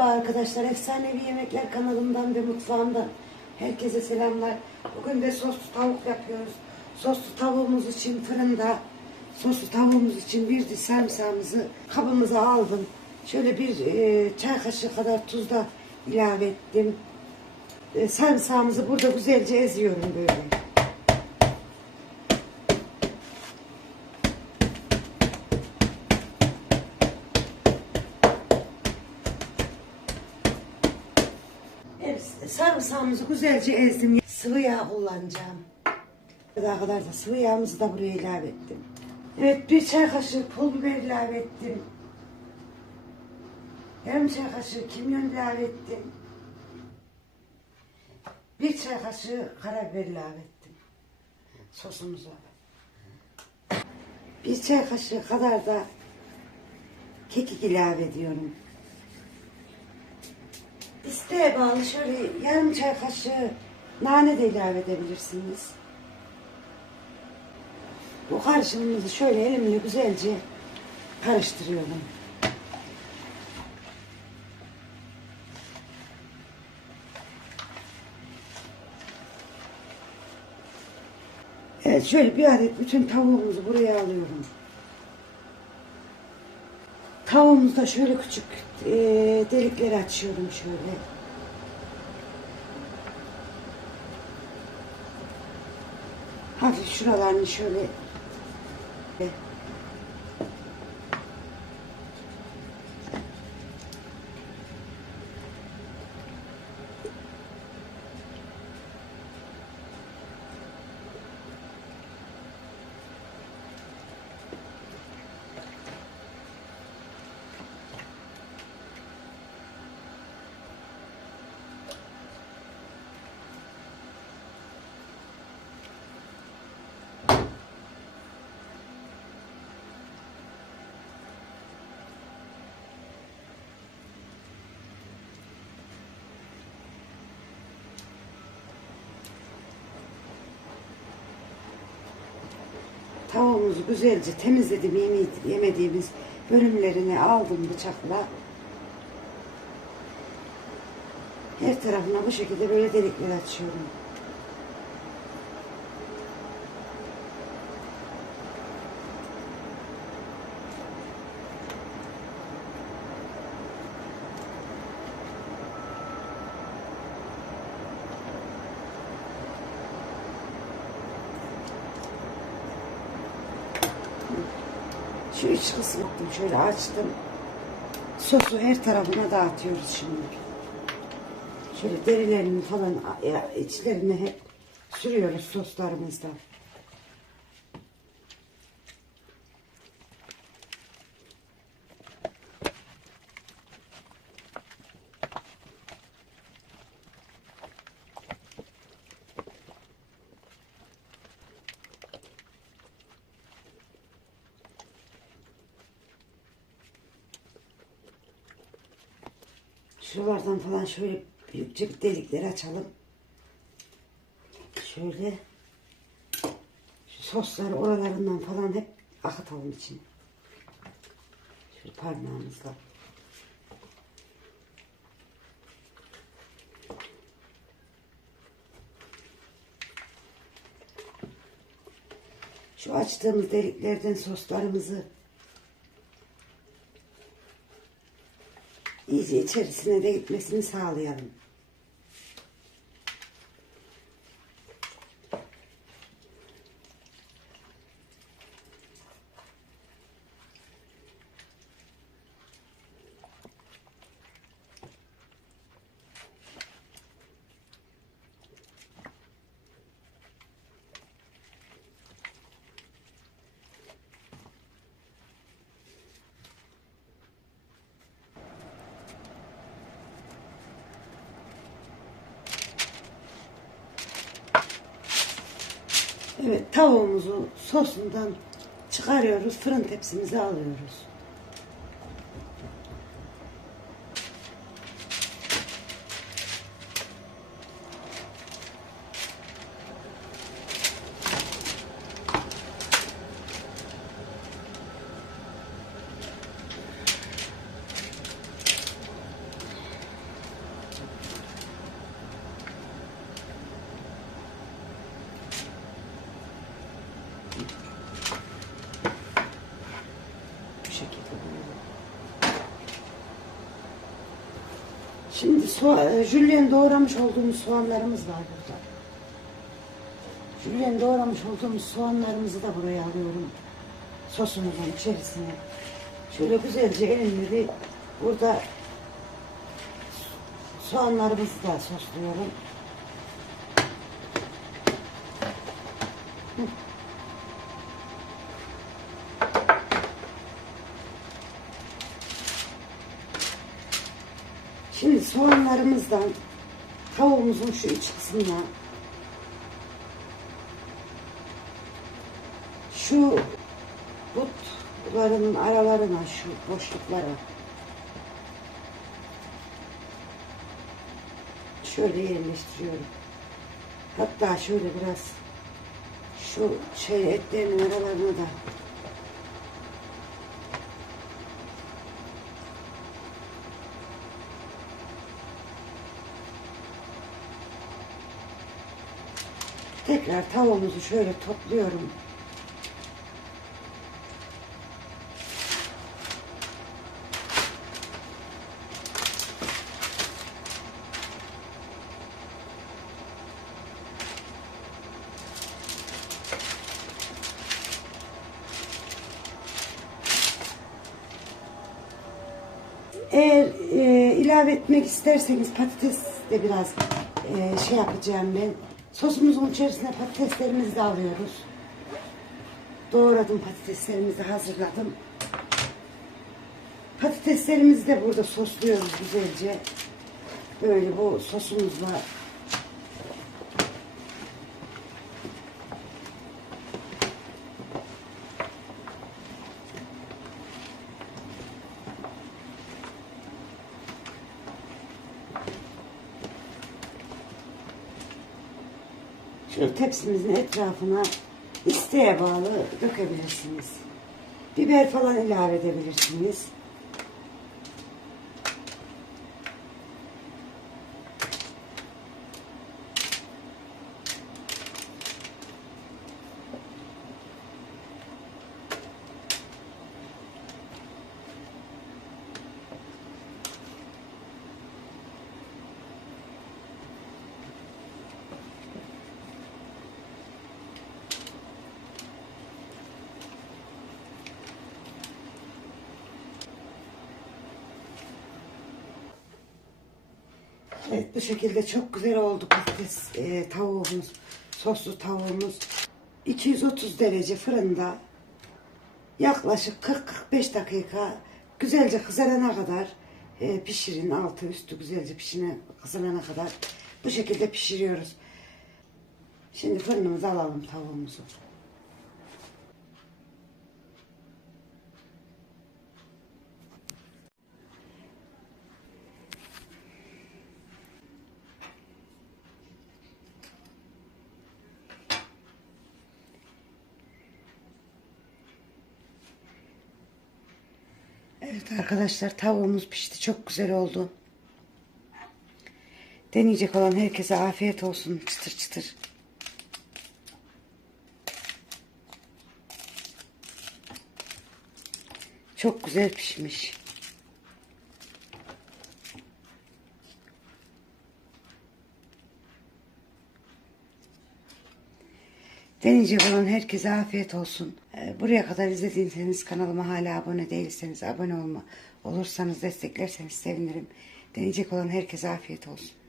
Merhaba arkadaşlar, Efsanevi Yemekler kanalımdan ve mutfağımdan herkese selamlar. Bugün de soslu tavuk yapıyoruz. Soslu tavuğumuz için fırında, soslu tavuğumuz için bir diş sarımsağımızı kabımıza aldım. Şöyle bir e, çay kaşığı kadar tuz da ilave ettim. E, sarımsağımızı burada güzelce eziyorum böyle. Sarımsağımızı güzelce ezdim. Sıvı yağ kullanacağım. Daha kadar da sıvı yağımızı da buraya ilave ettim. Evet bir çay kaşığı pul biber ilave ettim. Yarım çay kaşığı kimyon ilave ettim. Bir çay kaşığı karabiber ilave ettim. Sosumuza. Bir çay kaşığı kadar da kekik ilave ediyorum. İsteğe bağlı şöyle yarım çay kaşığı nane de ilave edebilirsiniz. Bu karışımımızı şöyle elimle güzelce karıştırıyorum. Evet şöyle bir adet bütün tavuğumuzu buraya alıyorum. Tavuğumuzda şöyle küçük e, delikler açıyorum şöyle. Hafif şuralarını şöyle Tavuğumuzu güzelce temizledim yeme- yemediğimiz bölümlerini aldım bıçakla. Her tarafına bu şekilde böyle delikler açıyorum. Şu iç kısmı şöyle açtım. Sosu her tarafına dağıtıyoruz şimdi. Şöyle derilerini falan içlerine hep sürüyoruz soslarımızdan. Şuralardan falan şöyle büyükçe bir delikler açalım. Şöyle şu sosları oralarından falan hep akıtalım içine. Şöyle parmağımızla. Şu açtığımız deliklerden soslarımızı içerisine de gitmesini sağlayalım. Evet tavuğumuzu sosundan çıkarıyoruz. Fırın tepsimize alıyoruz. şekilde böyle. Şimdi soğan, jülyen doğramış olduğumuz soğanlarımız var burada. Jülyen doğramış olduğumuz soğanlarımızı da buraya alıyorum. Sosumuzun içerisine. Şöyle güzelce elimle bir burada soğanlarımızı da sosluyorum. Hı. Şimdi soğanlarımızdan tavuğumuzun şu iç kısmına şu butlarının aralarına şu boşluklara şöyle yerleştiriyorum. Hatta şöyle biraz şu şey etlerin aralarına da tekrar tavuğumuzu şöyle topluyorum. Eğer e, ilave etmek isterseniz patates de biraz e, şey yapacağım ben. Sosumuzun içerisine patateslerimizi de alıyoruz. Doğradım patateslerimizi hazırladım. Patateslerimizi de burada sosluyoruz güzelce. Böyle bu sosumuzla Şöyle tepsimizin etrafına isteğe bağlı dökebilirsiniz. Biber falan ilave edebilirsiniz. Evet bu şekilde çok güzel oldu patates e, tavuğumuz, soslu tavuğumuz. 230 derece fırında yaklaşık 40-45 dakika güzelce kızarana kadar e, pişirin. Altı üstü güzelce pişine kızarana kadar bu şekilde pişiriyoruz. Şimdi fırınımıza alalım tavuğumuzu. Evet arkadaşlar tavuğumuz pişti. Çok güzel oldu. Deneyecek olan herkese afiyet olsun. Çıtır çıtır. Çok güzel pişmiş. Deneyecek olan herkese afiyet olsun. Buraya kadar izlediyseniz kanalıma hala abone değilseniz abone olma olursanız desteklerseniz sevinirim. Deneyecek olan herkese afiyet olsun.